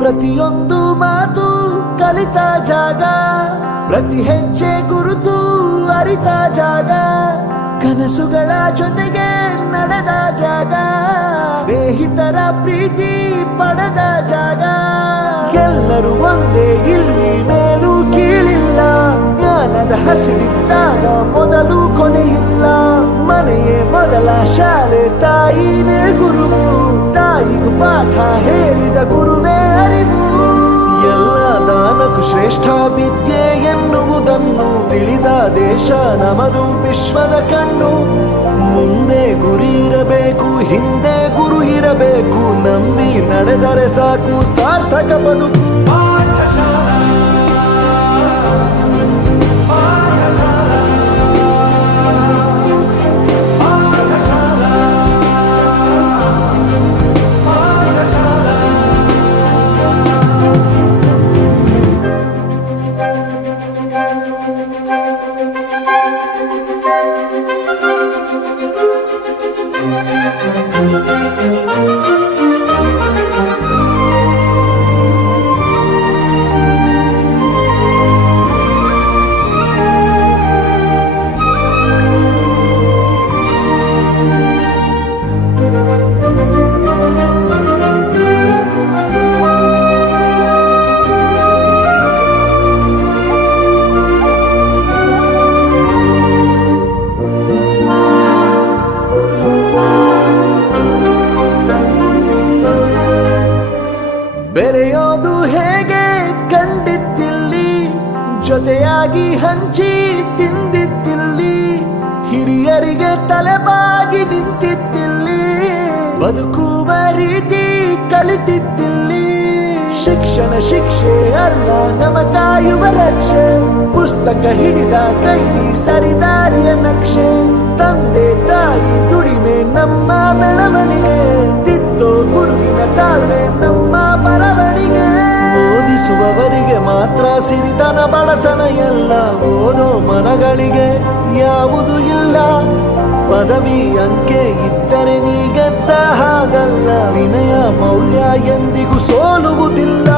ಪ್ರತಿಯೊಂದು ಮಾತು ಕಲಿತ ಜಾಗ, ಪ್ರತಿ ಹೆಜ್ಜೆ ಗುರುತು ಅರಿತ ಜಾಗ, ಕನಸುಗಳ ಜೊತೆಗೆ ನಡೆದ ಜಾಗ, ಸ್ನೇಹಿತರ ಪ್ರೀತಿ ಪಡೆದ ಜಾಗ. ಎಲ್ಲರೂ ಒಂದೇ, ಇಲ್ಲಿ ಮೇಲೂ ಕೀಳಿಲ್ಲ, ಜ್ಞಾನದ ಹಸಿರಿದ್ದಾಗ ಮೊದಲು ಕೊನೆಯಿಲ್ಲ. ಮನೆಯೇ ಮೊದಲ ಶಾಲೆ, ತಾಯಿನೇ ಗುರುವು, ತಾಯಿಗೂ ಪಾಠ ಹೇಳಿದ ಗುರುವೇ ಅರಿವು. ಎಲ್ಲ ದಾನಕ್ಕೂ ಶ್ರೇಷ್ಠ ವಿದ್ಯೆ ಎನ್ನುವುದನ್ನು ತಿಳಿದ ದೇಶ ನಮದು, ವಿಶ್ವದ ಕಣ್ಣು. ಮುಂದೆ ಗುರಿ ಇರಬೇಕು, ಹಿಂದೆ ಗುರು ಇರಬೇಕು, ನಂಬಿ ನಡೆದರೆ ಸಾಕು ಸಾರ್ಥಕ ಬದುಕು. ಬೆರೆಯೋದು ಹೇಗೆ ಕಂಡಿದ್ದಿಲ್ಲಿ, ಜೊತೆಯಾಗಿ ಹಂಚಿ ತಿಂದಿದ್ದಿಲ್ಲಿ, ಹಿರಿಯರಿಗೆ ತಲೆಬಾಗಿ ನಿಂತಿದ್ದಿಲ್ಲಿ, ಬದುಕುವ ರೀತಿ ಕಲಿತಿದ್ದಿಲ್ಲಿ. ಶಿಕ್ಷಣ ಶಿಕ್ಷೆ ಅಲ್ಲ, ನಮ ಕಾಯುವ ರಕ್ಷೆ, ಪುಸ್ತಕ ಹಿಡಿದ ಕೈ ಸರಿದಾರಿಯ ನಕ್ಷೆ. ತಂದೆ ತಾಯಿ ದುಡಿಮೆ ನಮ್ಮ ಬೆಳವಣಿಗೆ, ತಿದ್ದೋ ಗುರುವಿನ ತಾಳ್ಮೆ ನಮ್ಮ ಬರವಣಿಗೆ. ಓದಿಸುವವರಿಗೆ ಮಾತ್ರ ಸಿರಿತನ ಬಡತನ ಎಲ್ಲ, ಓದೋ ಮನಗಳಿಗೆ ಯಾವುದು ಇಲ್ಲ. ಪದವಿ ಅಂಕೆ ಇದ್ದರೆ ನೀ ಗೆದ್ದ ಹಾಗಲ್ಲ, ವಿನಯ ಮೌಲ್ಯ ಎಂದಿಗೂ ಸೋಲುವುದಿಲ್ಲ.